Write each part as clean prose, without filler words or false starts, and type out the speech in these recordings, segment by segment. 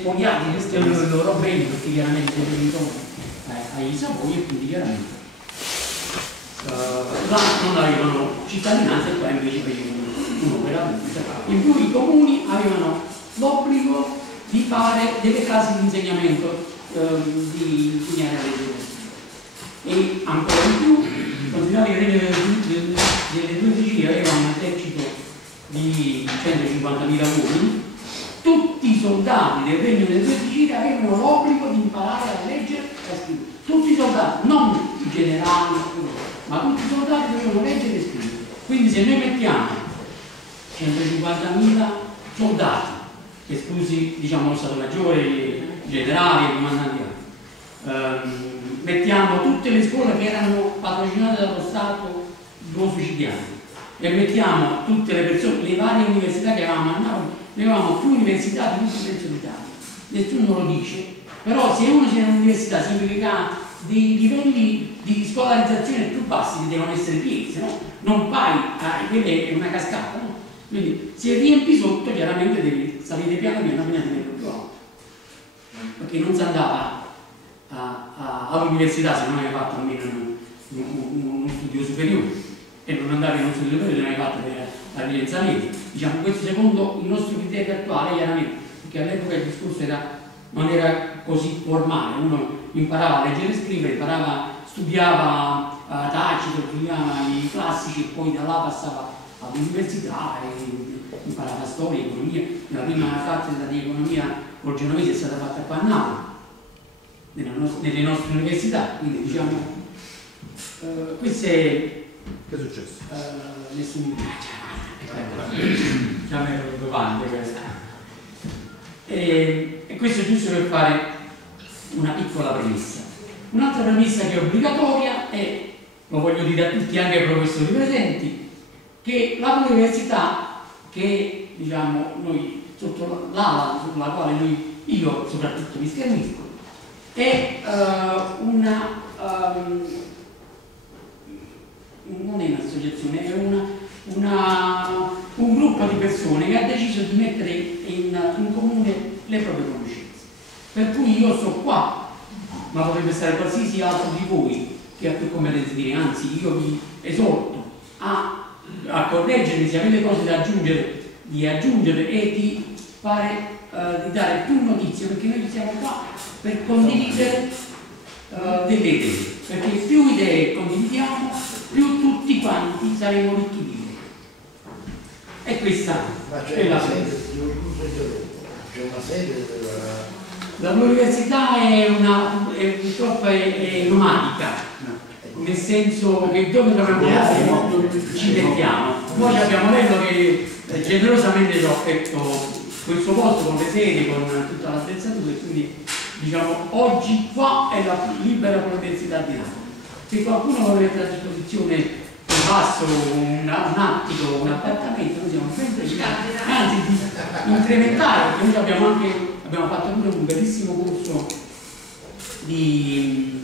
spogliati questi i loro beni, perché chiaramente venivano ai Savoia e quindi chiaramente là non avevano cittadinanza e qua invece facevano un'opera pubblica, in più i comuni avevano l'obbligo di fare delle case di insegnamento di insegnare alle giovani. E ancora di più, considerate che il regno delle due Sicilie aveva un esercito di 150.000 uomini, tutti i soldati del regno delle due Sicilie avevano l'obbligo di imparare a leggere e a scrivere. Tutti i soldati, non i generali, ma tutti i soldati dovevano leggere e scrivere. Quindi se noi mettiamo 150.000 soldati, esclusi diciamo lo Stato Maggiore, generali e comandanti, mettiamo tutte le scuole che erano patrocinate dallo Stato siciliano e mettiamo tutte le persone, le varie università che avevamo a Napoli, ne avevamo più università di tutto il resto d'Italia. Nessuno lo dice, però se uno c'è in un'università significa dei livelli di scolarizzazione più bassi che devono essere pieni, se no non vai, quella è una cascata, no? Quindi se riempi sotto chiaramente devi salire piano piano fino a tenerlo più alto, perché non si andava all'università se non avevi fatto almeno uno studio superiore, e non andavi in uno studio superiore, non avevi fatto la licenza media. Diciamo, questo secondo il nostro criterio attuale, chiaramente, perché all'epoca il discorso non era così formale, uno imparava a leggere e scrivere, studiava Tacito, studiava i classici e poi da là passava all'università e imparava storia, economia. La prima cattedra di economia col Genovese è stata fatta qua a Napoli, nelle nostre università, quindi diciamo questo è... Che è successo? Nessuno già me lo domande e questo è giusto per fare una piccola premessa. Un'altra premessa che è obbligatoria è, lo voglio dire a tutti, anche ai professori presenti, che la università, che diciamo noi sotto l'ala sulla quale io soprattutto mi schermisco, è non è un'associazione, è un gruppo di persone che ha deciso di mettere in comune le proprie conoscenze. Per cui io sto qua, ma potrebbe stare qualsiasi altro di voi che ha più competenze di me, anzi io vi esorto a correggermi se avete cose da aggiungere, di aggiungere e di dare più notizie, perché noi siamo qua per condividere delle idee, perché più idee condividiamo, più tutti quanti saremo ricchi di idee. E questa è la sede. C'è una sede L'università purtroppo è nomadica, nel senso che dove troviamo ci mettiamo. Noi abbiamo detto che generosamente ci ha offerto questo posto con le sedi, con tutta l'attrezzatura, e quindi diciamo oggi qua è la libera università di Napoli. Se qualcuno vuole mettere a disposizione un basso, un attico, un appartamento, noi siamo sempre anzi di incrementare, perché noi abbiamo fatto pure un bellissimo corso di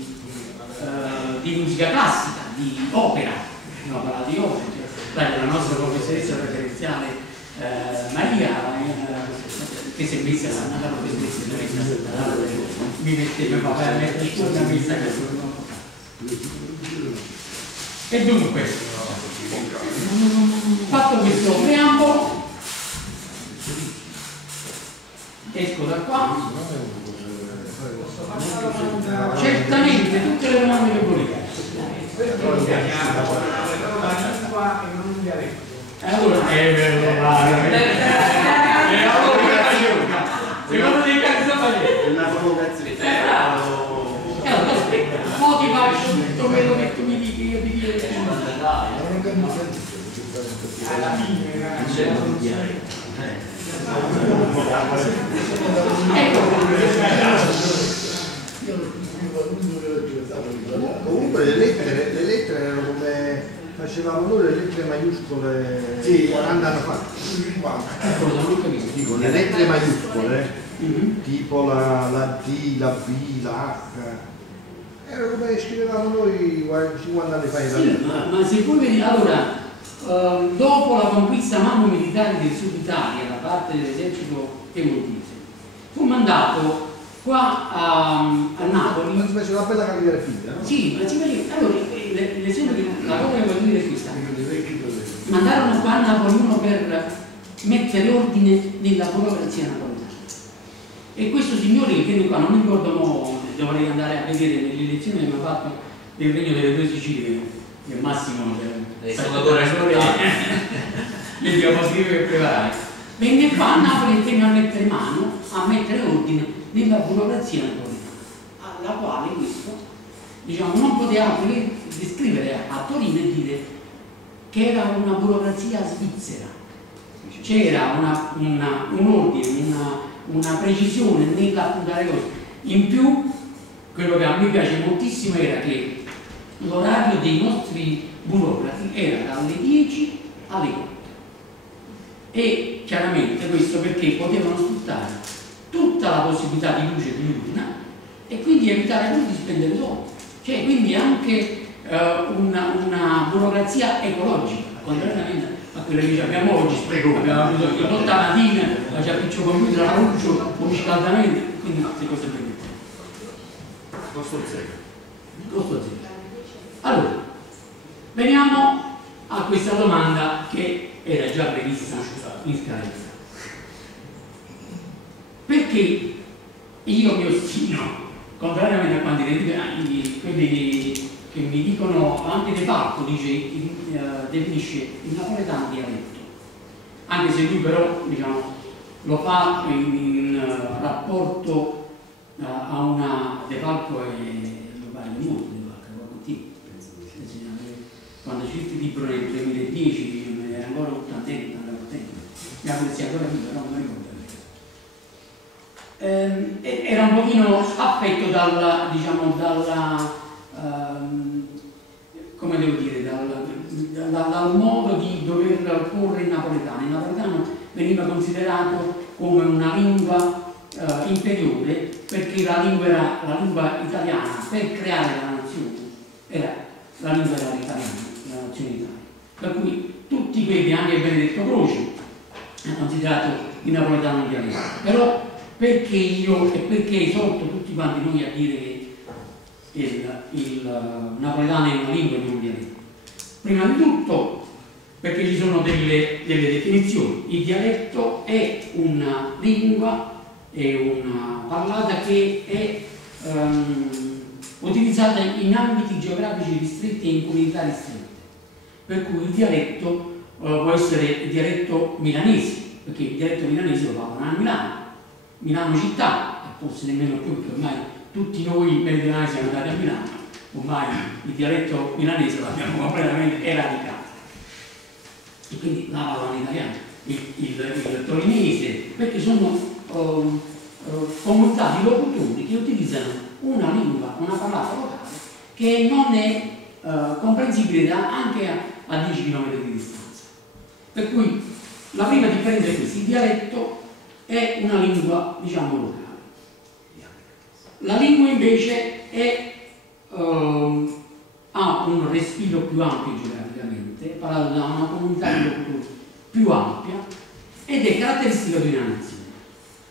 musica classica, di opera, abbiamo parlato di opera, cioè, la nostra professoressa preferenziale Maria, che si è messa a Natale, mi metteva a mettere scuola a messa e dunque, fatto questo preambolo, esco da qua. Certamente tutte le domande che volete. Allora, secondo te che cosa fare? una provocazione. Allora, aspetta, mo ti faccio tutto quello che tu mi dici, io ti dico che alla fine, Comunque le lettere erano come facevamo noi, le lettere maiuscole, sì, 40 anni fa. Dico, le lettere maiuscole, tipo la D, la B, la H, era come scrivevamo noi 50 anni fa in Italia. Ma se voi vedete, allora, dopo la conquista mano militare del Sud Italia da parte dell'esercito piemontese, fu mandato qua a Napoli. Ma c'è una bella calligrafia, no? Sì, allora l'esempio che la cosa che voglio dire è questa. Mandarono qua a Napoli uno per mettere ordine nella burocrazia napoletana. E questo signore che viene qua, non mi ricordo, dovrei andare a vedere nelle elezioni che mi ha fatto del Regno delle Due Sicilie, che è Massimo gli devo scrivere per preparare. Venne qua a Napoli e tenne a mettere mano, a mettere ordine nella burocrazia napoletana, alla quale questo, diciamo, non poteva altro che descrivere a Torino e dire che era una burocrazia svizzera. C'era un ordine, una precisione nell'appuntare cose. In più, quello che a me piace moltissimo era che l'orario dei nostri burocrati era dalle 10 alle 4. E chiaramente questo perché potevano sfruttare tutta la possibilità di luce di luna e quindi evitare pure di spendere soldi. Cioè, quindi anche una burocrazia ecologica, contrariamente a quella che abbiamo oggi. Abbiamo bisogno di 8 mattina, c'è il piccio computer, la luce, un riscaldamento, quindi queste cose per Costo zero. Costo zero. Allora, veniamo a questa domanda che era già prevista in scadenza. Perché io mi ostino, contrariamente a quanti quelli che mi dicono, anche De Falco definisce il napoletano dialetto, anche se lui però, diciamo, lo fa in rapporto a una De Falco e lo parla molto De Falco, quando c'è il libro nel 2010 era ancora 80 anni, speriamo che sia ancora vivo, però non mi ricordo. Era un pochino affetto come devo dire, dal modo di dover porre il napoletano. Il napoletano veniva considerato come una lingua inferiore perché la lingua italiana per creare la nazione era la lingua italiana, la nazione italiana. Per cui tutti quelli, anche Benedetto Croce, ha considerato il napoletano un dialetto. Però perché io e perché esorto tutti quanti noi a dire che il napoletano è una lingua e non un dialetto? Prima di tutto perché ci sono delle definizioni. Il dialetto è una lingua, è una parlata che è utilizzata in ambiti geografici ristretti e in comunità ristrette. Per cui il dialetto può essere il dialetto milanese, perché il dialetto milanese lo parlano a Milano città, e forse nemmeno più, perché ormai tutti noi meridionali siamo andati a Milano, ormai il dialetto milanese l'abbiamo completamente eradicato. E quindi la parlano in italiano, il torinese, perché sono comunità di locutori che utilizzano una lingua, una parlata locale che non è comprensibile anche a 10 km di distanza. Per cui la prima differenza è questa: il dialetto è una lingua, diciamo, locale. La lingua invece ha un respiro più ampio geograficamente, è parlato da una comunità di locutori più ampia ed è caratteristica di una nazione.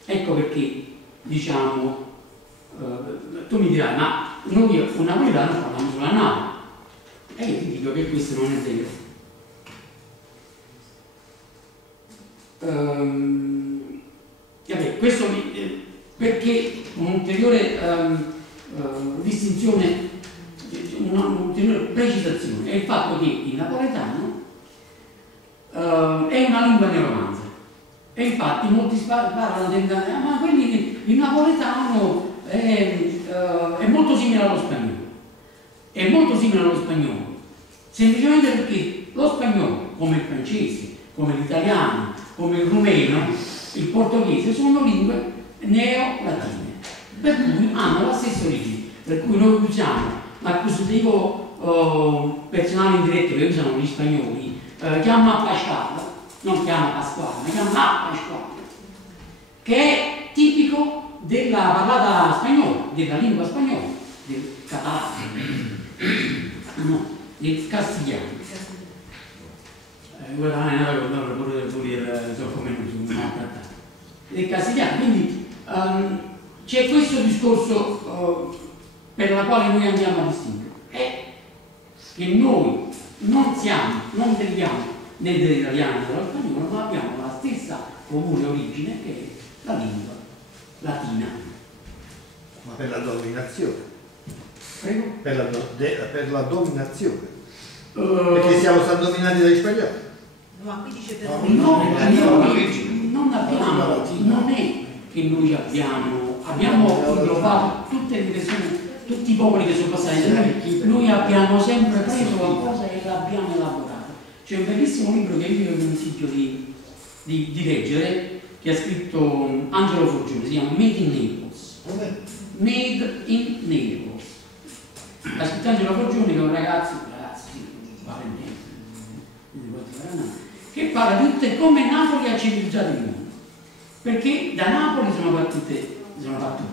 Ecco perché, diciamo, tu mi dirai, ma noi un napoletano parliamo sulla nave. E io ti dico che questo non è vero. Questo perché un'ulteriore distinzione, un'ulteriore precisazione è il fatto che il napoletano è una lingua neoromanza e infatti molti parlano ma quelli, il napoletano è molto simile allo spagnolo, è molto simile allo spagnolo semplicemente perché lo spagnolo, come il francese, come l'italiano, come il rumeno, il portoghese, sono lingue neo-latine, per cui hanno la stessa origine, per cui noi usiamo l'accusativo personale indiretto che usano gli spagnoli, chiama Pasquale, non chiama Pasquale, ma chiama Pasquale, che è tipico della parlata spagnola, della lingua spagnola, del catalano, no, del castigliano. Guarda, è una cosa pure del castigliano, quindi C'è questo discorso per la quale noi andiamo a distinguere, è che noi non deriviamo né dall'italiano né dallo spagnolo, ma abbiamo la stessa comune origine che è la lingua latina. Ma per la dominazione. Prego? Per la dominazione. Perché siamo stati dominati dagli spagnoli. No, qui dice per Non è che noi abbiamo inglobato tutte le persone, tutti i popoli che sono passati da noi abbiamo sempre preso qualcosa e l'abbiamo elaborato. C'è un bellissimo libro che io vi consiglio di leggere, che ha scritto Angelo Forgione, si chiama Made in Naples. Made in Naples. Ha scritto Angelo Forgione, che è un ragazzo che parla di tutte come Napoli ha civilizzato il mondo. Perché da Napoli sono partite, sono partite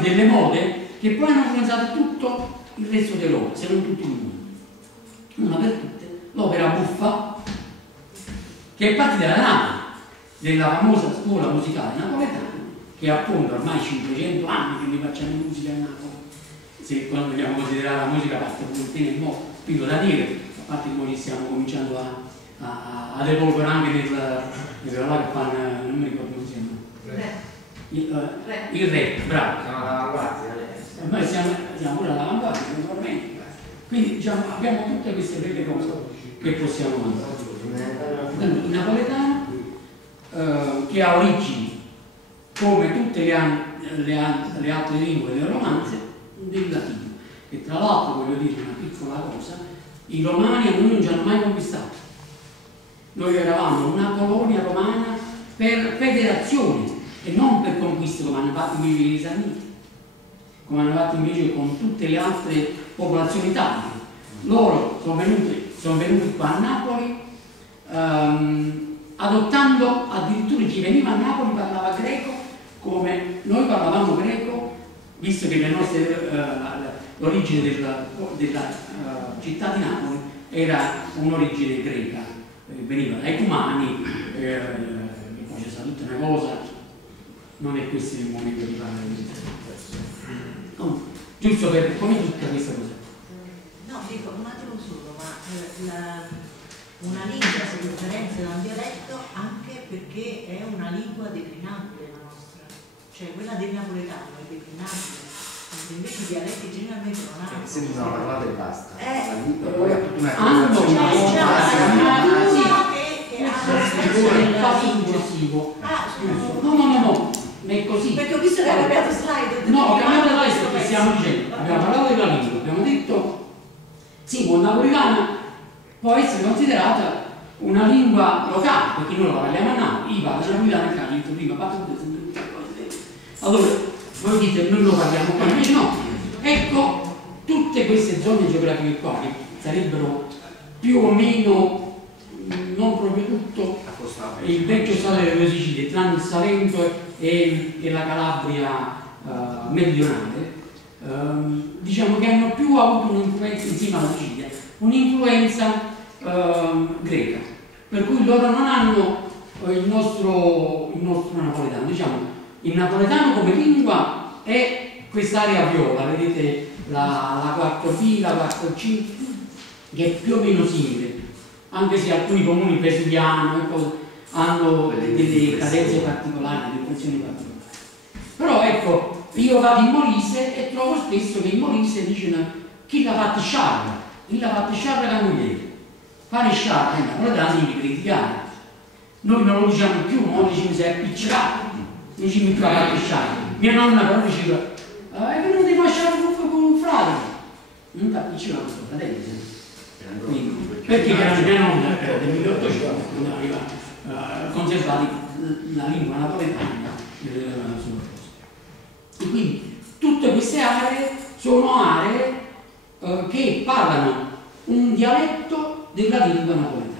delle mode che poi hanno influenzato tutto il resto dell'Europa, se non tutto il mondo. Una per tutte, l'opera buffa, che è partita da Napoli, della famosa scuola musicale napoletana, che appunto ormai 500 anni che noi facciamo musica a Napoli. Se quando vogliamo considerare la musica parte Voltaire e mo' Pino Daniele, a parte che noi stiamo cominciando ad evolvere anche nel che fanno, non mi ricordo come si chiama. Il re, bravo. Noi siamo pure all'avanguardia, naturalmente. Quindi diciamo, abbiamo tutte queste belle cose che possiamo mandare. Il napoletano che ha origini, come tutte le altre lingue delle romanze, del latino. E tra l'altro voglio dire una piccola cosa, i romani a noi non ci hanno mai conquistato. Noi eravamo una colonia romana per federazione e non per conquiste come hanno fatto invece gli Isamiti, come hanno fatto invece con tutte le altre popolazioni italiche. Loro sono venuti qua a Napoli adottando, addirittura chi veniva a Napoli parlava greco come noi parlavamo greco, visto che l'origine della città di Napoli era un'origine greca, veniva dai Cumani, e poi c'è stata tutta una cosa, non è questo il momento di parlare di questo. Giusto per come tutta questa cosa. No, dico un attimo solo, ma una lingua si differenzia da un dialetto anche perché è una lingua declinabile la nostra, cioè quella del napoletano è declinabile. Invece i dialetti generalmente non hanno. Se tu non parlate e basta. Poi ha tutta una successivo. No, è così. Perché ho visto che ha cambiato slide. No, ho cambiato slide perché stiamo dicendo, abbiamo parlato della lingua, abbiamo detto sì, buon napoletana può essere considerata una lingua locale, perché noi la parliamo a Napoli, io parlo napoletano e ho detto prima, allora voi dite noi lo parliamo qua, invece no. Ecco, tutte queste zone geografiche qua, che sarebbero più o meno, non proprio tutto, il vecchio stato delle due Sicilie, tranne il Salento e la Calabria meridionale, diciamo che hanno più avuto un'influenza insieme alla Sicilia, un'influenza greca, per cui loro non hanno il nostro napoletano, diciamo. Il napoletano come lingua è quest'area viola, vedete la 4B, la 4C, che è più o meno simile, anche se alcuni comuni vesuviano hanno delle cadenze particolari, delle funzioni particolari. Però ecco, io vado in Molise e trovo spesso che in Molise dicono chi l'ha fatto sciarra, canogliere. Fare sciarra in napoletano significa criticare. Noi non lo diciamo più, non diciamo sei appiccicato. Dici mi fa la sciarra. Mia nonna però diceva è venuto a sciarra con un frate. Non ti appiccicano questo fratello. Perché mia nonna del 1800 quando aveva conservato la lingua napoletana e quindi tutte queste aree sono aree che parlano un dialetto della lingua napoletana.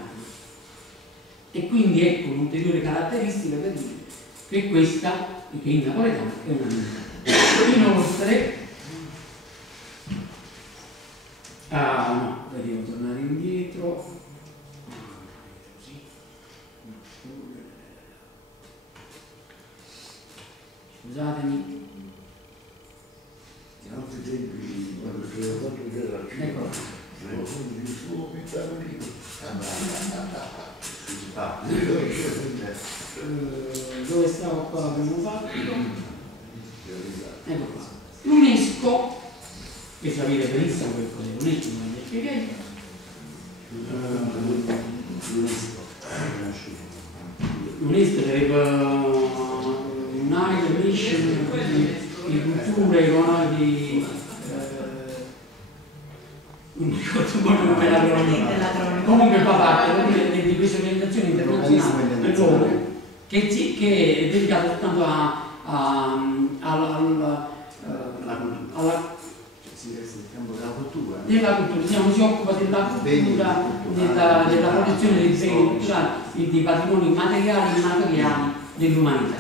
E quindi ecco un'ulteriore caratteristica per dire che questa, che in napoletano è una lingua. Inoltre, devo tornare indietro. scusatemi. In altri tempi, quando si era fatto vedere la città, Ecco. il suo pizzarolino. Dove stavo qua l'abbiamo fatto? Ecco qua. L'UNESCO, che sapete benissimo che cos'è l'UNESCO, non vi spiegate. L'UNESCO sarebbe United Nations di culture, economiche, non mi ricordo molto come l'acronimo. Comunque fa parte di questa organizzazione internazionale dell'ONU che è dedicata soltanto della cultura. della cultura, diciamo, si occupa della cultura, della protezione dei beni culturali, dei patrimoni materiali e immateriali dell'umanità.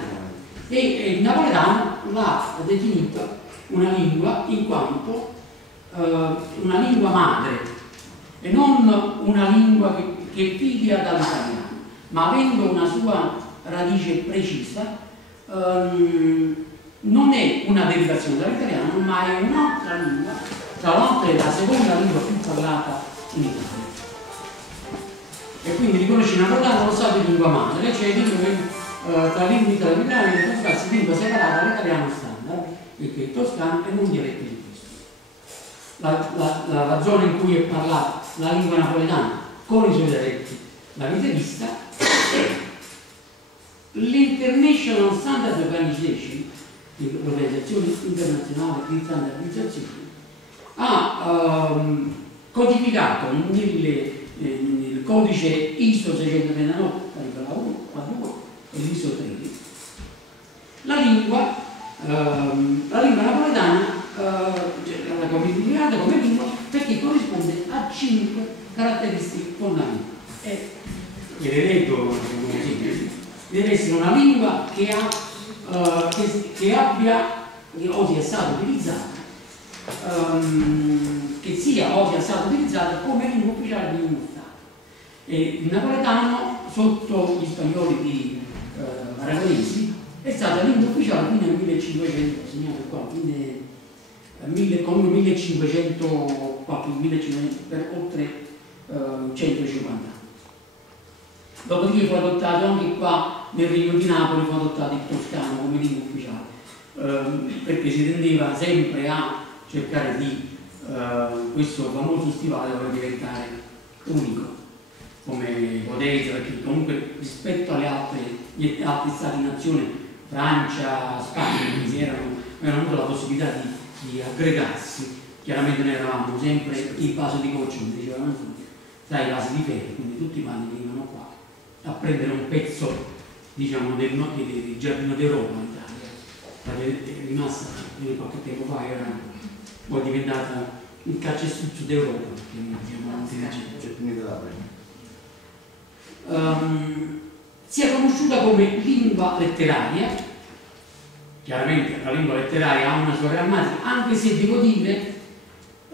E il napoletano l'ha definita una lingua in quanto una lingua madre e non una lingua che figlia dall'italiano, ma avendo una sua radice precisa, non è una derivazione dall'italiano, ma è un'altra lingua, tra l'altro è la seconda lingua più parlata in Italia. E quindi riconosce il napoletano lo stato di lingua madre, cioè dico che tra lingue italiane e toscane lingua separata dall'italiano standard, perché il toscano è un dialetto di questo. La zona in cui è parlata la lingua napoletana con i suoi dialetti l'avete vista. L'International Standard Organization, l'organizzazione internazionale di standardizzazione, ha codificato nel codice ISO 639 e l'ISO 3 la lingua napoletana, la codificata come lingua perché corrisponde a 5 caratteristiche fondamentali. Ve le leggo così. Deve essere una lingua che sia stata utilizzata come lingua ufficiale di uno Stato. E il napoletano, sotto gli spagnoli di aragonesi, è stata lingua ufficiale fino al 1500, segnato qua, comunque 1500, per oltre 150 anni. Dopodiché fu adottato anche qua nel Regno di Napoli, fu adottato il toscano come lingua ufficiale, perché si tendeva sempre a cercare di questo famoso stivale per diventare unico come potenza, perché comunque rispetto agli altri stati-nazione, Francia, Spagna, quindi avevano avuto la possibilità di aggregarsi. Chiaramente noi eravamo sempre il vaso di goccia, come dicevano tutti, tra i vasi di ferro, quindi tutti quanti venivano qua a prendere un pezzo, diciamo, del giardino d'Europa in Italia. È rimasta qualche tempo fa, era poi diventata il calcestruzzo d'Europa, perché noi abbiamo si è conosciuta come lingua letteraria. Chiaramente la lingua letteraria ha una sua grammatica, anche se devo dire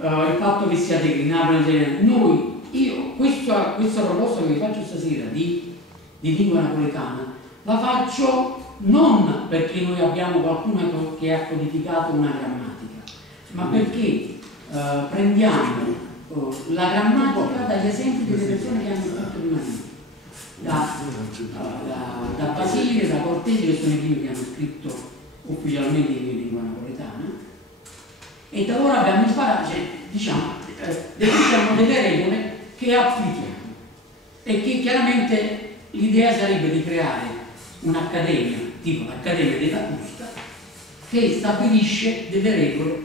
il fatto che sia declinabile in genere. Questa proposta che vi faccio stasera di lingua napoletana la faccio non perché noi abbiamo qualcuno che ha codificato una grammatica, ma perché prendiamo la grammatica dagli esempi delle persone che hanno fatto prima di noi, da Basile, da Cortesi, che sono i primi che hanno scritto ufficialmente in lingua napoletana, e da allora abbiamo imparato, diciamo delle regole che applichiamo, e che chiaramente l'idea sarebbe di creare un'accademia, tipo l'Accademia della Giusta, che stabilisce delle regole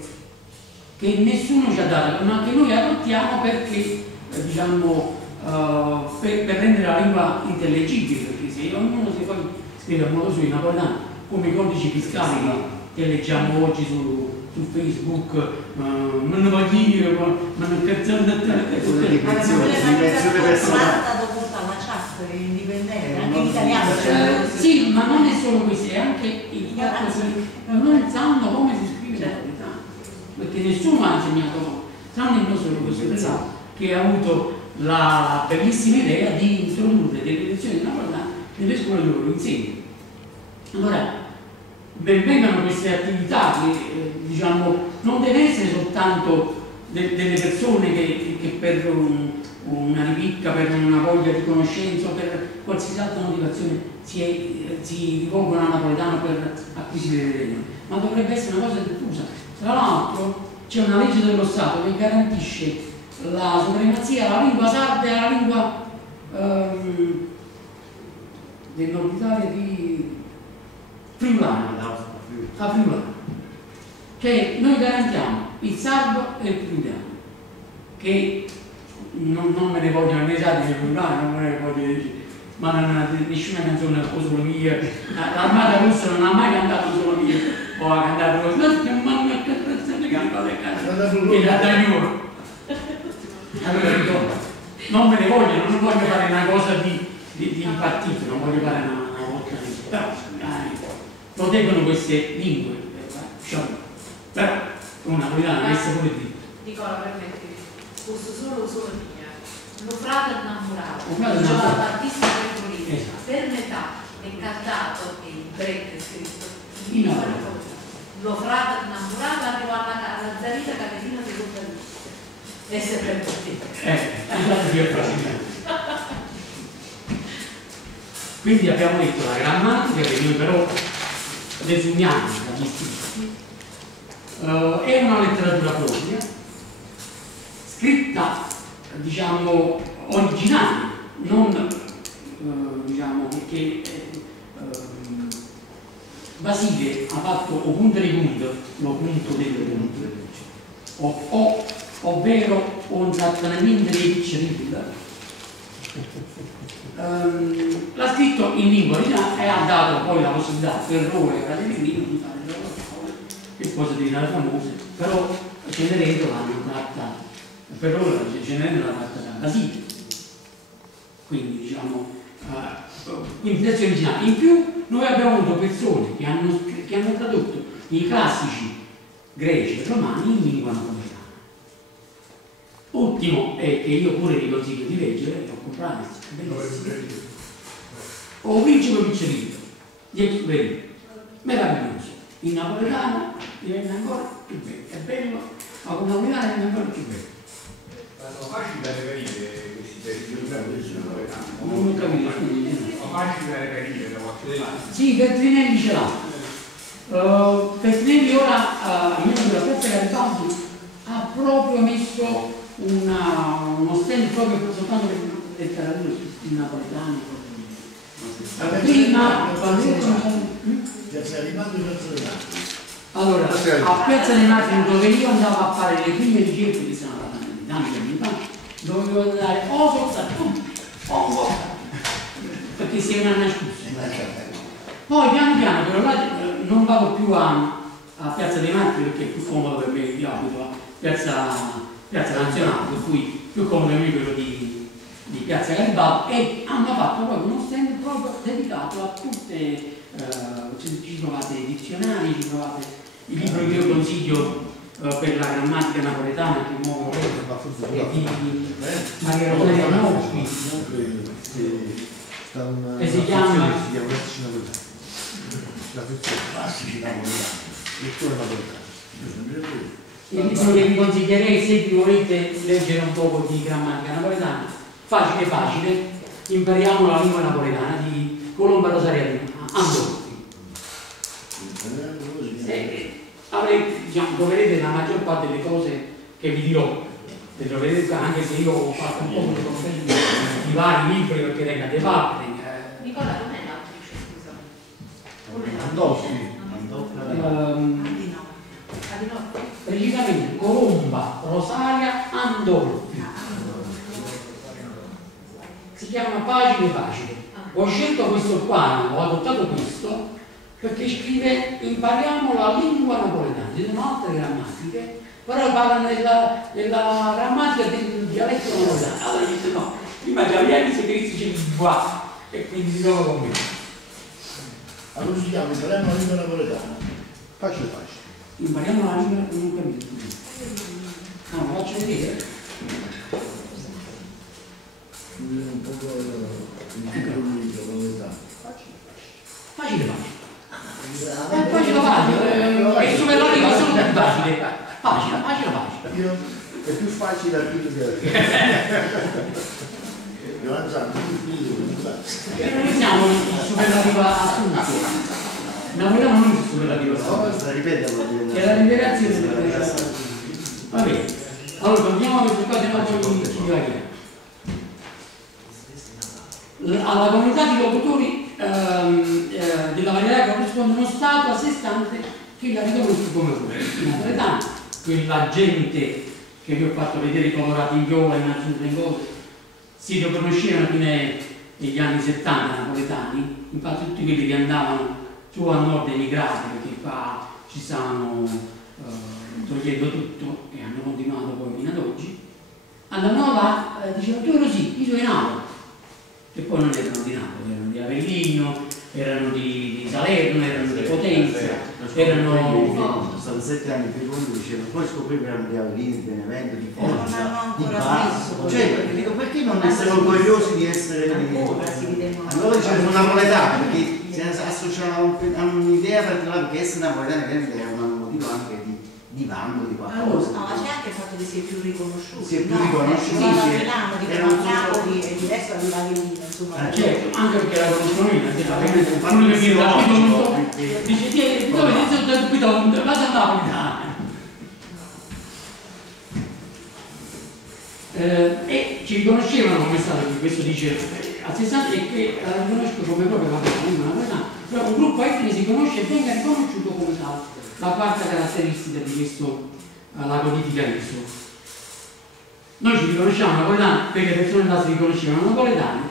che nessuno ci ha dato, ma che noi adottiamo perché, diciamo, per rendere la lingua intellegibile, perché se ognuno si poi scrive a modo suo in napoletano, come i codici fiscali che leggiamo oggi su Facebook, non ne voglio dire, ma non scherzando a te. La chat è indipendente, anche in italiano. Sì, ma non è solo questo, è anche il fatto che non sanno come si scrive in napoletano, perché nessuno ha insegnato, tranne il nostro professore che ha avuto la bellissima idea di introdurre delle lezioni di napoletano nelle scuole loro insieme. Allora, vengano queste attività che diciamo non deve essere soltanto delle persone che per una ripicca, per una voglia di conoscenza o per qualsiasi altra motivazione si rivolgono al napoletano per acquisire le terreni, ma dovrebbe essere una cosa diffusa. Tra l'altro c'è una legge dello Stato che garantisce la supremazia alla lingua sarda e alla lingua del nord Italia di friulana, a friulana, che noi garantiamo il sardo e il friulano, che non me ne vogliono né sardi né friulani, non me ne voglio dire, ma nessuna canzone o solo mia, l'Armata Russa non ha mai cantato solo mia, o ha cantato così, ma non è che allora ritorno, non me ne vogliono, non voglio fare una cosa di partito, non voglio fare una volta di però proteggono queste lingue, diciamo. Però una napoletana deve essere come dire. Nicola, permettimi, posso solo dire, lo frate innamorato, Frate Giovan innamorato. Battista Gregorini, Esatto. per metà è cantato e il break è scritto In in napoletano. lo frate innamorato arriva alla Zarita Caterina seconda lista. E se per tutti. Andate via facilmente. Quindi abbiamo detto la grammatica che noi però desumiamo dagli scritti, è una letteratura propria, scritta diciamo originale, non diciamo che Basile ha fatto o punto di punto, lo punto delle punte, ovvero un trattamento di piccerilla. L'ha scritto in lingua originale e ha dato poi la possibilità per Ferrore e Pellegrino di fare le loro parole e poi sono diventate famose, però Cenerentola l'hanno tratta, Ferrore e Cenerentola l'hanno tratta da Basile, quindi diciamo quindi testi originali. In più noi abbiamo avuto persone che hanno tradotto i classici greci e romani in lingua napoletana. Ultimo è che io pure vi consiglio di leggere, che ho comprato, bellissimo. O Principe Piccerino di Exupéry, meraviglioso. In napoletano diventa ancora più bello, è bello, ma con napoletano diventa ancora più bello. Sono facili da reperire questi testi napoletani. Non ho capito. Sono facili da reperire da qualche parte. Sì, Feltrinelli ce l'ha. Feltrinelli ora, a meno della Piazza Garibaldi, ha proprio messo uno stand proprio soltanto per letteratura in napoletano. Prima, Piazza Garibaldi e Piazza dei Martiri. allora, a Piazza dei Martiri, dove io andavo a fare le prime ricerche che sono di tanti anni fa, dovevo andare o soltanto o perché si erano nascoste. Poi piano piano, però là non vado più a Piazza dei Martiri perché è più comodo per me, io abito a Piazza Nazionale, per cui più comodo per me quello di Piazza Garibaldi, e hanno fatto proprio uno stand proprio dedicato a tutte, ci trovate i dizionari, ci trovate i libri che io consiglio per la grammatica napoletana che muovono di Maria Rosaria Nocchi, e si chiama Classici napoletani. lettura napoletana. il libro che vi consiglierei se vi volete leggere un po' di grammatica napoletana, facile, impariamo la lingua napoletana di Colomba Rosaria Andolfi. Diciamo, troverete la maggior parte delle cose che vi dirò, le troverete, anche se io ho fatto un po' di conferme di vari libri perché tenga dei parte. Nicola, com'è l'autrice, scusami? Com'è Andolfi. Adinolfi? Precisamente Colomba Rosaria Andolfi. Si chiama Facile. Ho scelto questo qua, ho adottato questo perché scrive impariamo la lingua napoletana. Ci sono altre grammatiche, però parlano della grammatica del dialetto napoletano. Allora dice no, prima Gabriele si dice qua e quindi si trova con me. Allora si chiama impariamo la lingua napoletana. Facile. Impariamo la lingua, non ho capito. No, lo faccio vedere. Un po' il titolo di napoletano. Facile. facile, è superlativa solo più facile. Facile. Io è più facile da più che noi siamo superlativa assunta. Napoletano non è superlativa assunta. È la liberazione delle. Va bene. Allora, torniamo a queste cose Napoli ci divaghiamo. Alla comunità di locutori della varietà corrisponde uno stato a sé stante che la riconosce come napoletano. Quella gente che vi ho fatto vedere i colorati in viola, in azzurro, in cose, si riconoscevano a fine degli anni 70 napoletani, infatti tutti quelli che andavano su a nord emigrati, perché qua ci stavano togliendo tutto e hanno continuato poi fino ad oggi, andavano là, dicevano tu ero sì, io sono di Napoli. E poi non erano di Napoli, erano di Avellino, erano di Salerno, erano di Potenza, erano. Sono stati 7 anni più lunghi, dicevano, poi scoprivo che erano di Avellino, di Benevento, di non Foggia, hanno di ancora Basso. smesso. Cioè, dico, perché non essere orgogliosi di essere. Ancora si vedono. Allora dicevano napoletani, perché si associavano a un'idea particolare, perché essere napoletani era un motivo anche di vanto, di qualcosa. No, ma c'è anche il fatto che si è più riconosciuto. Si è più riconosciuti, No, sì. Milano, di Era un Napoli è diverso da Avellino, insomma. Certo, anche perché la conoscono io, fanno le mie dice ti dove ti sono detto qui vado a Napoli. E ci riconoscevano come stato, questo dice a 60 e che la riconosco come proprio la persona, però un gruppo etnico si conosce e venga riconosciuto come tale. La quarta caratteristica di questo, la codifica ISO. Noi ci riconosciamo napoletani perché le persone là si riconoscevano napoletani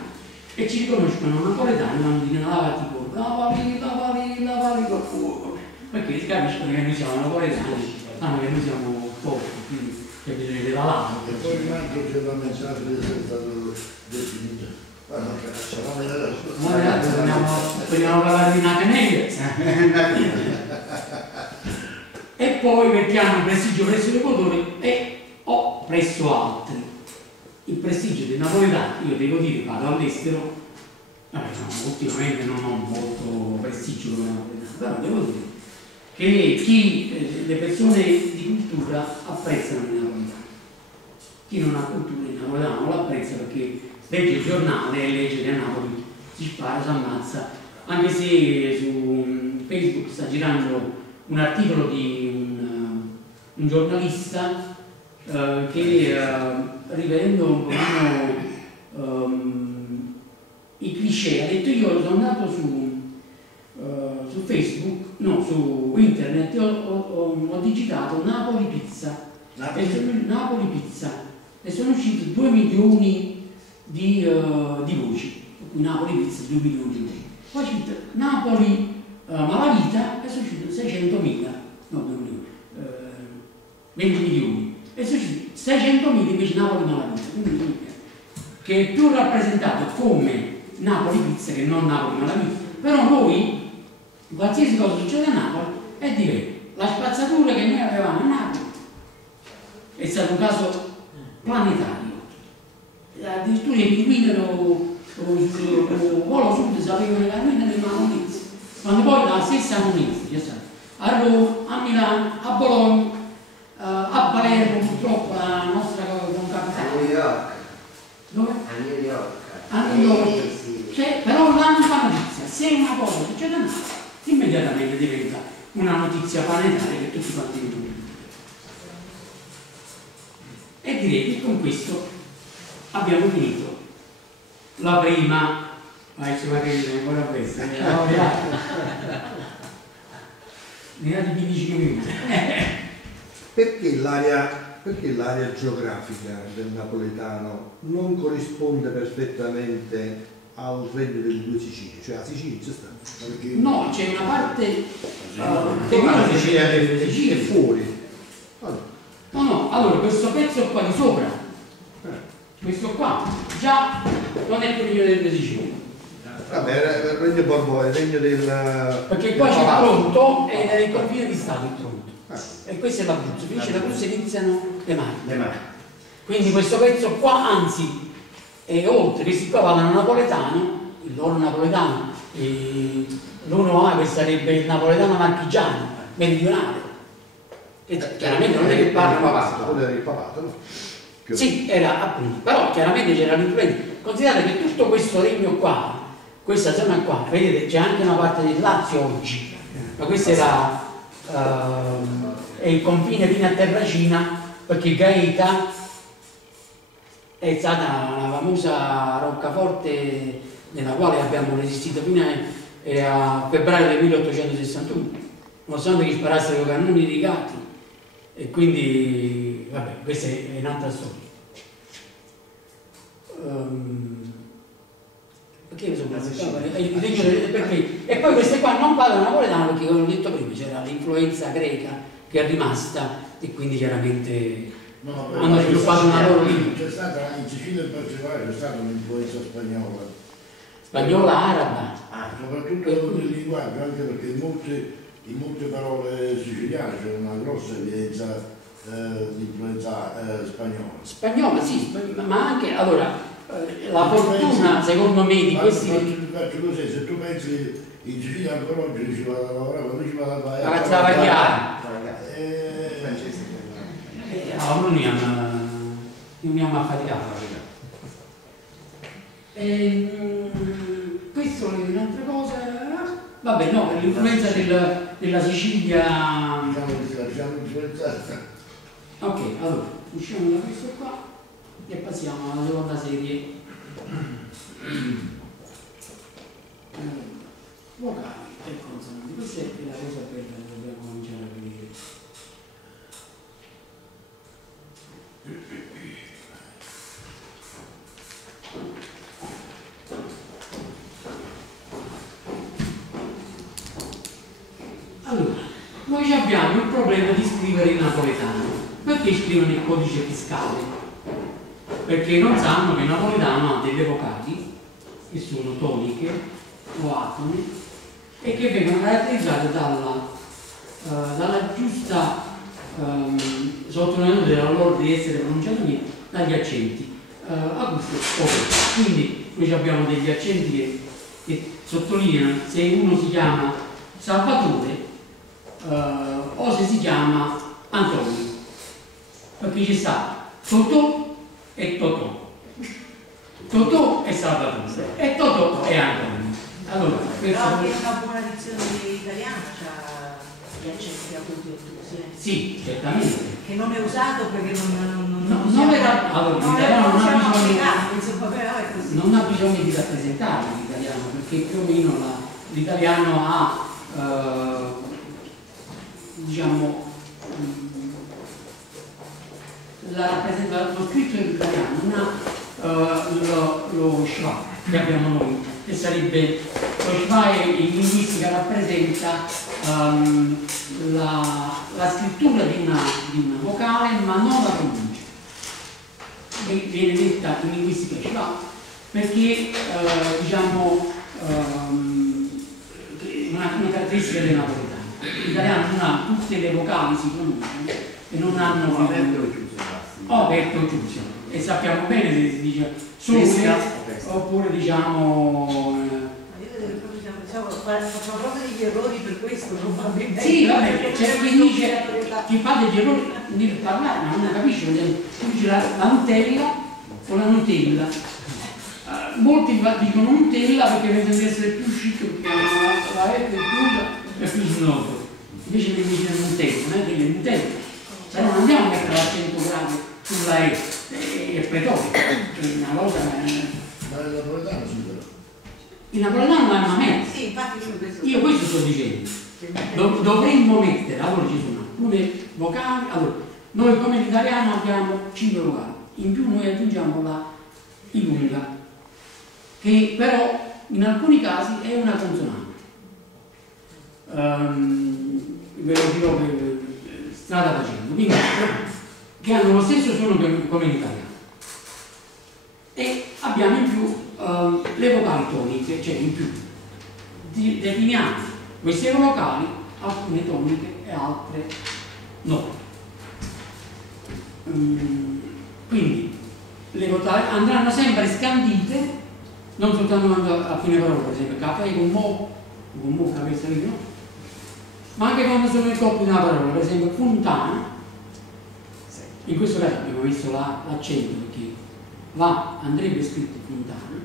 e ci riconoscono napoletani quando dicono lavati il col fuoco, perché si capiscono che noi siamo napoletani, sanno che noi siamo forti, quindi che bisogna vedere la E poi manco c'è la menzionata di essere stato definito. Guarda, facciamo vedere Ma ragazzi, vogliamo parlare di Nacanelli. E poi perché hanno prestigio presso i locutori o presso altri. Il prestigio dei napoletani, io devo dire, vado all'estero, ultimamente non ho molto prestigio come napoletano, però devo dire che le persone di cultura apprezzano il napoletano. Chi non ha cultura il napoletano lo apprezza perché legge il giornale e legge che a Napoli si spara, si ammazza, anche se su Facebook sta girando un articolo di un giornalista che rivedendo un pochino i cliché ha detto io sono andato su Facebook, no, su internet ho digitato Napoli Pizza e sono usciti 2 milioni di voci, Napoli Pizza 2 milioni di voci, poi c'è scritto Napoli Malavita e sono usciti 600.000, no 2 milioni, 20 milioni e sono usciti 600.000 invece Napoli Malavita, quindi che è più rappresentato come Napoli Pizza che non Napoli Malavita, però noi qualsiasi cosa succede a Napoli è diverso. La spazzatura che noi avevamo a Napoli è stato un caso planetario, addirittura i pinguini sul polo sud sapevano la ruina dei Mamonesi, quando poi la stessa Monesi c'è stata a Roma, a Milano, a Bologna, a Palermo, purtroppo la nostra concapitale. A New York. Dove? A New York. A New York. Cioè, però là non fa notizia, se una cosa succede a Napoli, immediatamente diventa una notizia planetaria che tutti quanti vedono. E direi che con questo abbiamo finito la prima. Ci va che ancora questa, ne ha di 15 minuti. Perché l'area geografica del napoletano non corrisponde perfettamente al regno delle due Sicilie, cioè la Sicilia c'è sta? No, c'è una parte La Sicilia è fuori. No, allora questo pezzo qua di sopra, questo qua, già non è più il regno delle Sicilie. Vabbè, era il regno Borbone, il regno del. Perché qua c'è il pronto e è il confine di Stato il pronto. E questo è l'Abruzzo, finisce l'Abruzzo e iniziano le Marche. Quindi questo pezzo qua, anzi, è oltre, questi qua parlano napoletano, il loro napoletano L'1A che sarebbe il napoletano marchigiano, meridionale. E chiaramente non è che parlano. Quello era il papato, no? Sì, era appunto, però chiaramente c'era l'influenza. Considerate che tutto questo regno qua, questa zona qua, vedete c'è anche una parte del Lazio oggi, ma questo era è il confine fino a Terracina, perché Gaeta è stata una famosa roccaforte nella quale abbiamo resistito fino a febbraio del 1861, nonostante che sparassero i cannoni rigati, e quindi vabbè, questa è un'altra storia. Perché perché? E poi queste qua non parlano napoletano perché, come ho detto prima, c'era l'influenza greca che è rimasta e quindi chiaramente hanno sviluppato una loro lingua. C'è stata in Sicilia in particolare, c'è stata un'influenza spagnola. Spagnola, araba. Soprattutto nel linguaggio, anche perché in molte parole siciliane c'è una grossa evidenza di influenza spagnola. Spagnola, sì, ma anche, allora, la fortuna, secondo me, di questi... Faccio così, se tu pensi in Sicilia ancora oggi ci va a lavorare, quando ci va a travagliare. No, non abbiamo affaticato. Questo è un'altra cosa. Vabbè, no, per l'influenza della Sicilia. Diciamo influenzata. Ok, allora, usciamo da questo qua e passiamo alla seconda serie. Vocali e consonanti. Questa è la cosa bella che dobbiamo cominciare a vedere. Allora, noi abbiamo il problema di scrivere in napoletano. Perché scrivono il codice fiscale? Perché non sanno che il napoletano ha delle vocali che sono toniche o atone e che vengono caratterizzate dalla giusta sottolineatura della loro di essere pronunciati dagli accenti agudo o grave. Quindi noi abbiamo degli accenti che sottolineano se uno si chiama Salvatore o se si chiama Antonio, perché ci sta Totò e Totò, Totò e Salvatore e Totò e Antonio. Allora, però anche una buona dizione italiana c'ha gli accenti acuti e ottusi. Sì, certamente. Che non è usato perché non era, allora, l'italiano non ha bisogno di rappresentare l'italiano, perché più o meno l'italiano ha diciamo lo scritto dell'italiano non ha lo schwa che abbiamo noi, che sarebbe lo schwa in linguistica rappresenta la scrittura di una vocale ma non la pronuncia, che viene detta in linguistica schwa perché diciamo una caratteristica dei napoletani. L'italiano non ha tutte le vocali, si pronunciano e non hanno aperto o chiuso, e sappiamo bene se si dice sole oppure diciamo facciamo proprio degli errori per questo probabilmente. sì, vabbè, c'è chi dice chi fa degli errori nel parlare ma non capisce, tu dici la Nutella o la Nutella. Molti dicono Nutella perché pensano di essere più chic, perché la F è più e più snodo, invece mi dice Nutella, non è che è Nutella, se no non andiamo a mettere l'accento grave sulla E, è pretorio, è una cosa. Ma il napoletano sì, però. Il napoletano non ha mettere. Sì, infatti io questo sto dicendo. Dovremmo mettere, allora ci sono alcune vocali, allora noi come in italiano abbiamo 5 vocali, in più noi aggiungiamo la I lunga, che però in alcuni casi è una consonante. Ve lo dirò strada facendo, quindi che hanno lo stesso suono come in italiano. E abbiamo in più le vocali toniche, cioè in più definiamo queste vocali, alcune toniche e altre no. Quindi le vocali andranno sempre scandite, non soltanto quando a fine parola, per esempio caffè con mo con mucca questa qui, no? Ma anche quando sono in coppia di una parola, per esempio fontana, in questo caso abbiamo visto l'accento perché andrebbe scritto fontana,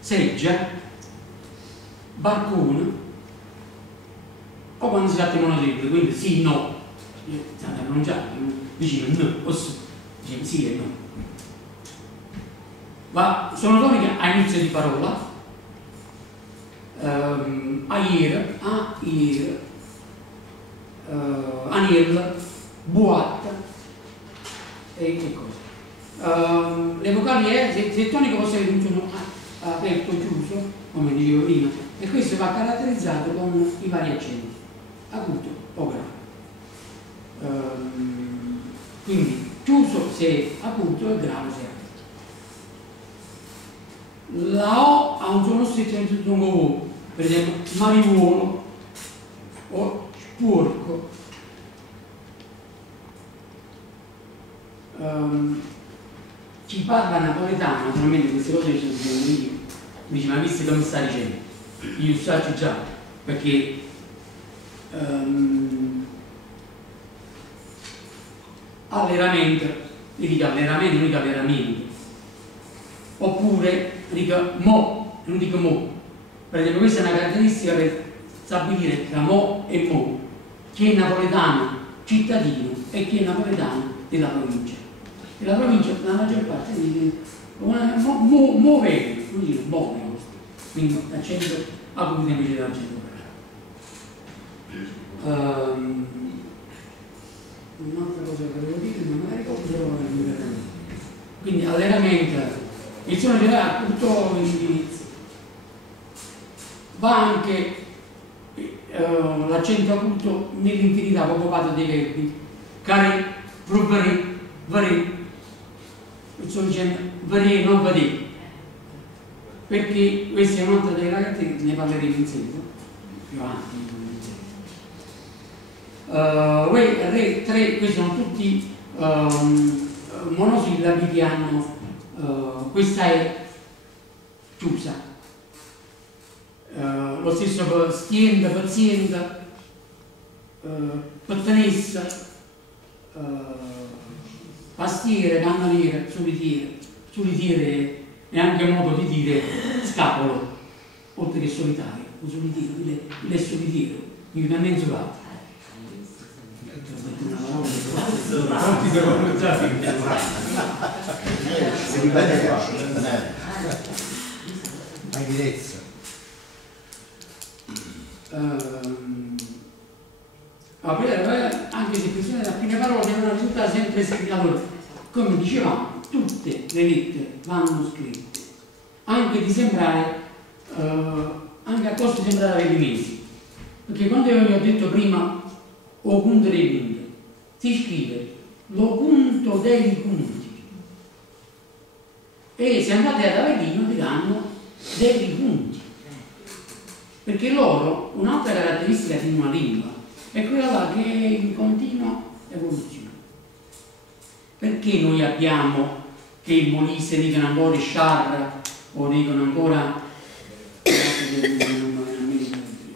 seggia, barcone, o quando si tratta di monosilabbi, quindi sì, no, state a pronunciare, vicino no, o sì, dice sì e no. Sono toniche a inizio di parola, air, anil, boat e che cosa. Le vocali se il tonico possa avere un suono aperto o chiuso, come dicevo prima, e questo va caratterizzato con i vari accenti, acuto o grave. Quindi chiuso se è acuto e grave se è aperto. La O ha un suono stretto in tutto un O, per esempio mariuolo o sporco. Chi parla napoletano, naturalmente queste cose ci sono io, mi dice ma visto come sta dicendo? Io so già, perché alleramento, io dico alleramento, non dico alleramento, oppure dico mo, non dico mo. Per esempio questa è una caratteristica per stabilire tra mo e mo, chi è napoletano cittadino e chi è napoletano della provincia. E la provincia, la maggior parte dice mo vedi, non dico mo, quindi l'accento acuto invece dell'accento grave. Un'altra cosa che volevo dire, non me la ricordo, quindi alleramento, il suono generale tutto l'indirizzo. Va anche l'accento acuto nell'infinità occupato dei verbi care, provare, vare. Sto dicendo vare, non vade, perché questa è un'altra delle ragazze che ne parleremo in seguito più avanti. Questi sono tutti monosillabi che hanno questa è chiusa. Lo stesso per stienda, pazienda, pattanessa, pastiere, cannoniere, solitiere e anche modo di dire scapolo, oltre che solitario, o solitiero, il è solitiero, mi viene menzolato. Si ripete evidenza. Anche se questione da fine parola devono risultare sempre scritte. Allora, come dicevamo, tutte le lettere vanno scritte, anche di sembrare, anche a costo di sembrare avere mesi. Perché quando io vi ho detto prima o punto dei punti, si scrive lo punto dei punti. E se andate ad Avellino vi danno dei punti. Perché loro, un'altra caratteristica di una lingua è quella là che è in continua evoluzione. Perché noi abbiamo che il Molise dicono ancora sciarra o dicono ancora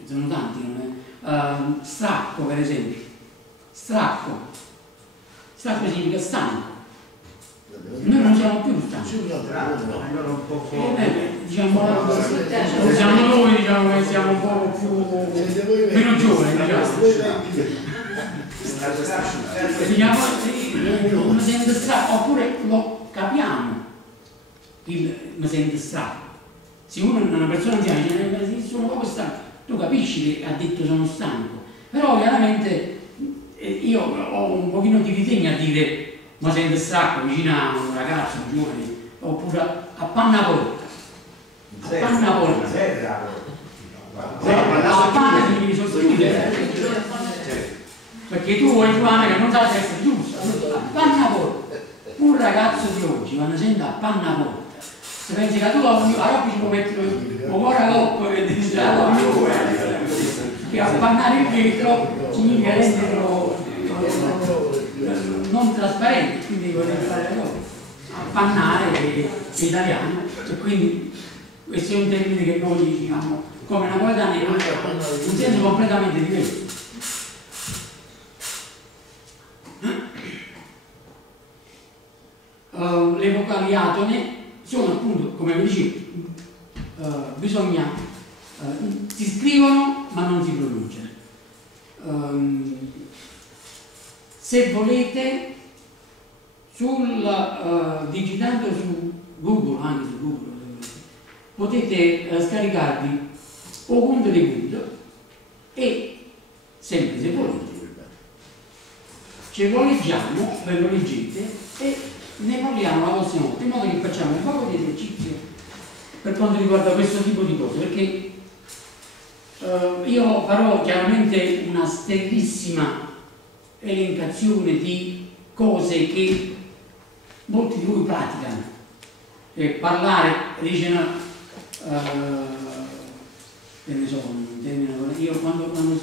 sono tanti, stracco per esempio, stracco significa stanco. Noi non siamo più stanchi. Diciamo noi diciamo che siamo un po' più meno giovani, diciamo mi sento stracco, oppure lo capiamo mi sento stracco. Se una persona anziana dice sono proprio stanco, tu capisci che ha detto sono stanco, però chiaramente io ho un pochino di ritegno a dire ma sento stracco vicino a un ragazzo, un giovane, oppure a panna porta. A panna porta. A panna si devi sostituire. Perché tu vuoi il pane che non sa se essere giusto. A panna porta. Un ragazzo di oggi, quando sente a panna porta, se pensi che tu a Robby ci può mettere un cuore coppo che dice che appannare il vetro significa renderlo non trasparente, quindi vorrei fare la cosa. Appannare è italiano e quindi questo è un termine che noi diciamo come napoletani in un senso completamente diverso. Le vocali atone sono appunto, come vi dicevo, si scrivono ma non si pronunciano. Se volete, digitando su Google, anche su Google, potete scaricarvi o conto di punto e sempre se volete ce lo leggiamo, ve lo leggete e ne parliamo la prossima volta, in modo che facciamo un po' di esercizio per quanto riguarda questo tipo di cose, perché io farò chiaramente una sterilissima elencazione di cose che molti di voi praticano. Parlare, dice che ne so, io quando non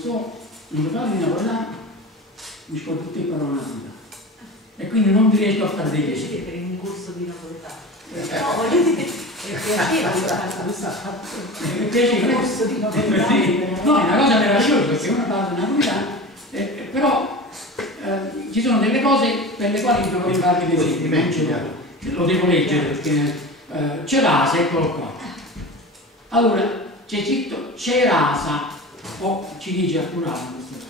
parlo di napoletano mi scordo tutte le parole napoletane e quindi non vi riesco a fare degli esempi. Per un corso di napoletano. No, voglio dire, è piacevole fare questo fatto. È piacevole. Corso di napoletano. No, è una cosa meravigliosa perché uno parla di napoletano, però ci sono delle cose per le quali dovrei farvi dei esempi, non ce lo devo leggere perché Cerasa, eccolo qua. Allora, c'è scritto Cerasa, o ci dice a plurale in questo caso.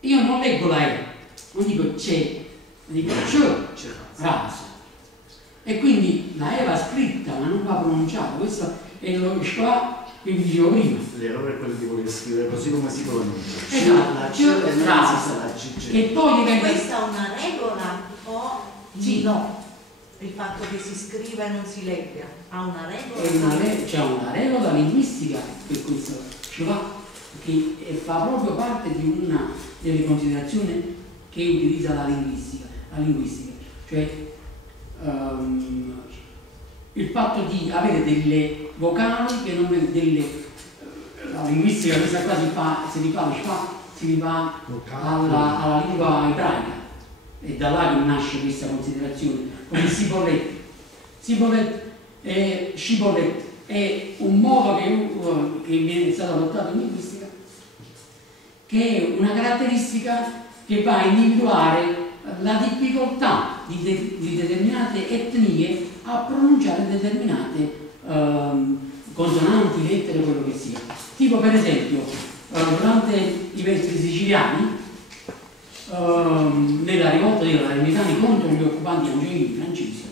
Io non leggo la E, non dico c'è, dico Cerasa. E quindi la E va scritta ma non va pronunciata, questo è lo schwa che vi dicevo prima. L'errore è quello di voler scrivere così come si pronuncia. Esatto, Cerasa. E poi diventa... Questa è una regola o sì. No? Il fatto che si scriva e non si legga ha una regola? C'è una regola linguistica per questo che fa proprio parte di una delle considerazioni che utilizza la linguistica. Cioè il fatto di avere delle vocali che non la linguistica questa qua si rifà alla lingua ebraica. E da là che nasce questa considerazione, come Sibolet e Shibolet è un modo che viene stato adottato in linguistica, che è una caratteristica che va a individuare la difficoltà di determinate etnie a pronunciare determinate consonanti, lettere, quello che sia. Tipo per esempio, durante i vestri siciliani, nella rivolta dei palermitani contro gli occupanti angioini francesi,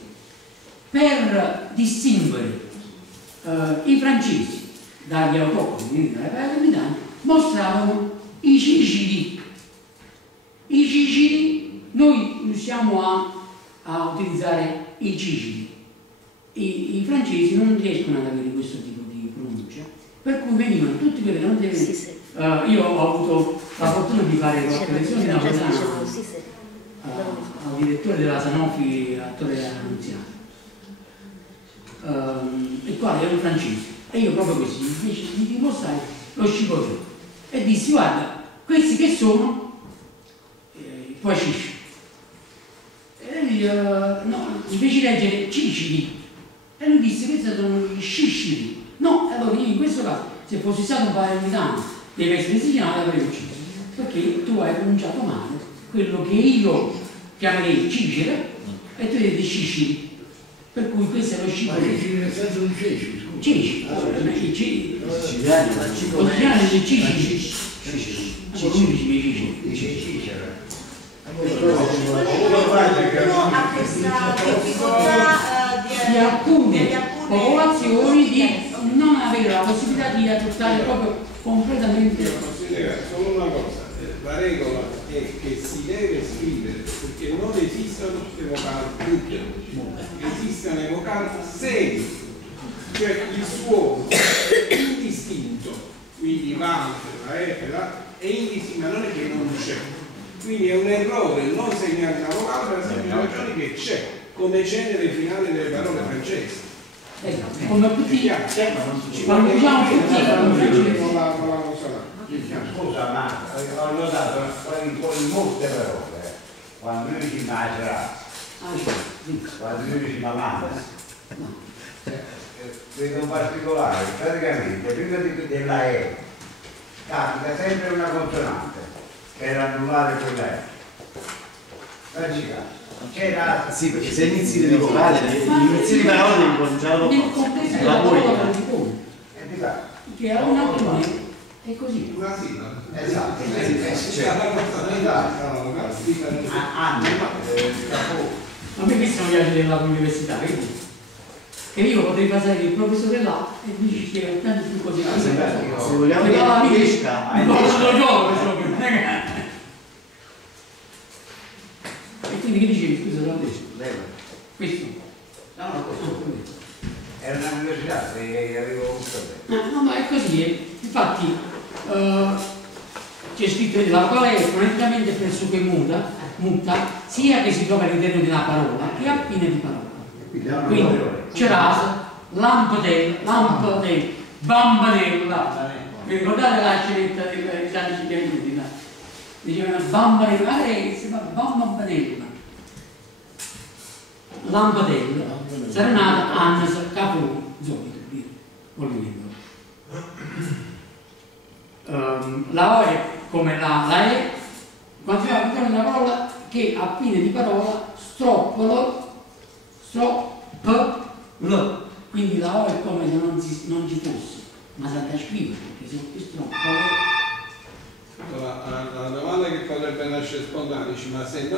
per distinguere i francesi dagli autoctoni, quindi dai palermitani, mostravano i cicili. I cicili, noi riusciamo a utilizzare i cicili. I francesi non riescono ad avere questo tipo di pronuncia, per cui venivano tutti quelli che non devono. Io ho avuto la fortuna di fare qualche lezione napoletana al direttore della Sanofi, attore Annunziato, il quale era un francese, e io proprio così invece di dimostrare lo scipolò e dissi: guarda, questi che sono? Poi Cisci. E lui, no, invece di leggere Cicili, e lui disse: questi sono gli Scicili. No, allora io in questo caso, se fossi stato un palermitano deve essere siciliano, avrei ucciso, perché tu hai pronunciato male quello che io chiamerei Cicere e tu hai detto Scicili, per cui questo è lo scipolo. Ma nel senso di ceci, scusa. Ceci, i siciliani del Cicili. A questa difficoltà di alcune popolazioni di non avere la possibilità di adottare proprio completamente. Solo una cosa, la regola è che si deve scrivere perché non esistono le vocali brutte, esistono le vocali serie, cioè il suono indistinto, quindi la è indistinto, ma non è che non c'è. Quindi è un errore non segnare la vocale per la semplice ragione che c'è, come c'è nelle finali delle parole francesi. Come tutti quando diciamo tutti scusa, ma ho notato in molte parole quando lui dice macera, quando lui dice mamma, vedo un particolare, praticamente prima della E capita sempre una consonante per annullare quella E. C'era... Sì, perché se inizi di vocale, inizi di parola devi cominciare nel contesto della parola participone, E di là. che a una tone è così. Una sigla. Esatto, A me questo mi piace dell'università, vedi? Che io potrei passare il professore là e dici che è tanto più così. Se vogliamo che la cresca, non lo gioco proprio. E quindi che dicevi, scusa, l'ho detto? Questo? no, questo era un'università, se avevo un problema. No, è così. Infatti c'è scritto la quale è foneticamente pressoché muta, sia che si trova all'interno di una parola che a fine di parola. Quindi c'era lampadella, bambanella. Vi ricordate la scenetta degli anni 50? Dicevano bambanella, bambanella. Lampadella, sarà nata Annes Capone, la O è come la E, quando si va a una parola che a fine di parola quindi la O è come se non ci fosse, ma sa da scrivere, perché se stroppolo. La domanda che potrebbe nascere spontanea, ma se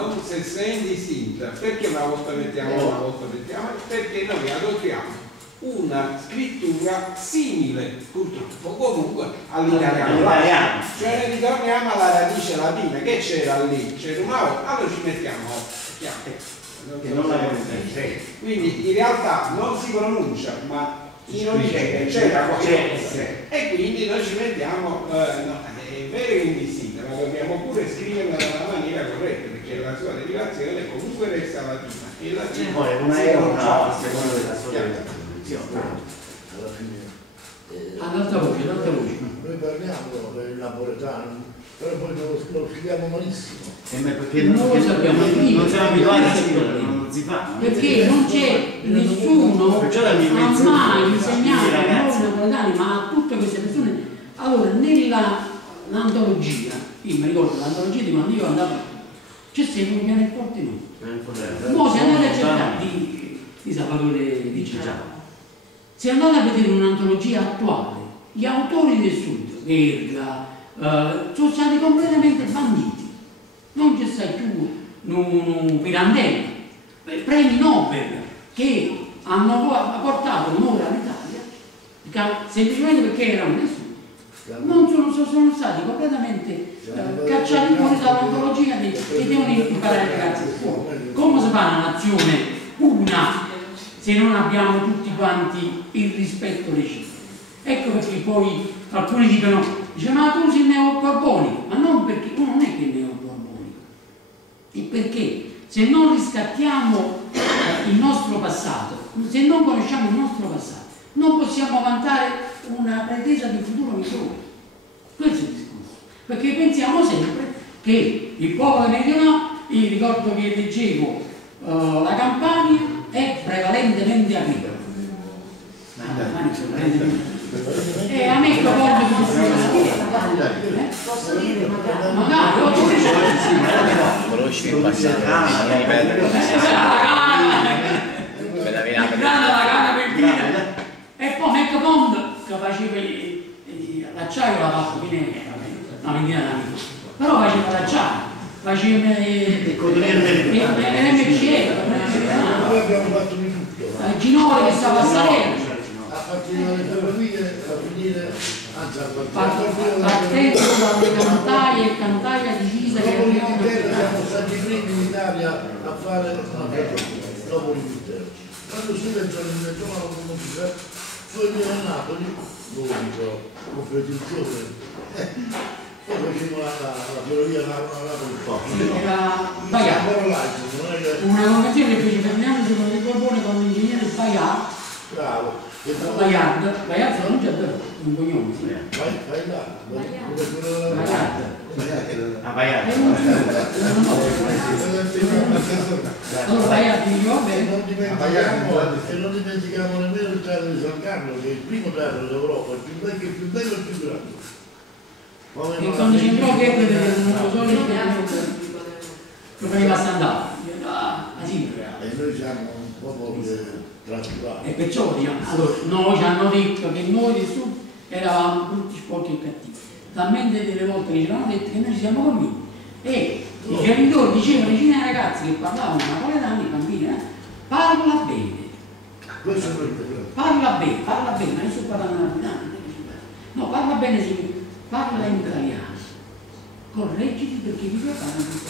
è indistinta, perché una volta mettiamo una volta mettiamo? Perché noi adottiamo una scrittura simile, purtroppo, comunque all'italiano. Cioè ritorniamo alla radice latina, che c'era lì? C'era una O, allora ci mettiamo quindi in realtà non si pronuncia, ma in origine c'era qualcosa. E quindi noi ci mettiamo, è vero che è indistinta, ma dobbiamo pure scriverla nella maniera corretta, perché la sua derivazione comunque resta latina. E latina poi una è una a seconda della sua derivazione. Alla fine All'altra voce. noi parliamo del napoletano, però poi lo scriviamo malissimo. Perché non lo sappiamo, non siamo abituati a scrivere, non si fa. Perché non c'è nessuno ha mai insegnato ai nostri napoletani, ma a tutte queste persone. Allora, nell'antologia, io mi ricordo l'antologia di quando io andavo, c'è sempre un piano forte no. Mo' se andate a cercare di Salvatore di Cicciano, se andate a vedere un'antologia attuale, gli autori del Sud, Verga, sono stati completamente banditi. Non c'è stato più un Pirandello, premi Nobel che hanno portato onore all'Italia semplicemente perché erano nessuno. Non sono stati completamente cacciati fuori dall'antologia e devono imparare i ragazzi fuori. Come si fa una nazione una se non abbiamo tutti quanti il rispetto reciproco? Ecco perché poi alcuni dicono, ma tu sei neoborbonico, ma non perché uno non è che è neoborbonico, è perché se non riscattiamo il nostro passato, se non conosciamo il nostro passato, non possiamo vantare una pretesa di futuro migliore. Questo è il discorso. Perché pensiamo sempre che il popolo meridionale, io ricordo che leggevo la Campania è prevalentemente agricolo. E a me ricordo che posso dire magari conosci il passato, e poi Mecca Pond che faceva l'acciaio l'ha fatto fine una ventina d'anni, però faceva l'acciaio, faceva l'MCE, Noi abbiamo fatto di tutto. Ginole che stava a Salerno, A partire dalle ferrovie, a finire, anzi a partendo dalle cantaie e cantaia di Pisa che dopo l'Inghilterra siamo stati i primi in Italia a fare una ferrovia, dopo l'Inghilterra. Quando si leggono in giovane comunità, poi io a Napoli, l'unico competizione, poi facciamo la ferrovia a Napoli. era Baiar, una convenzione che fece Ferdinando II di Borbone con l'ingegnere Bravo. Baiar non c'è un cognome, sì. Vai là. Baiard. a Vaiate. Allora Vaiate mi va bene. E non dimentichiamo nemmeno il teatro di San Carlo, che è il primo teatro d'Europa, il più bello, e il più grande. E quando ci entrò che non lo so, lo faceva standare. E noi siamo un popolo trascurato. E perciò diciamo, allora, noi ci hanno detto che noi del sud eravamo tutti sporchi e cattivi. Talmente delle volte che ci hanno detto che noi ci siamo convinti. E i genitori dicevano vicino ai ragazzi che parlavano napoletano, i bambini, parla bene. Questo è il Parla bene, ma io sto parlando napoletano. No, parla bene, parla in italiano. Correggiti perché vi preparano.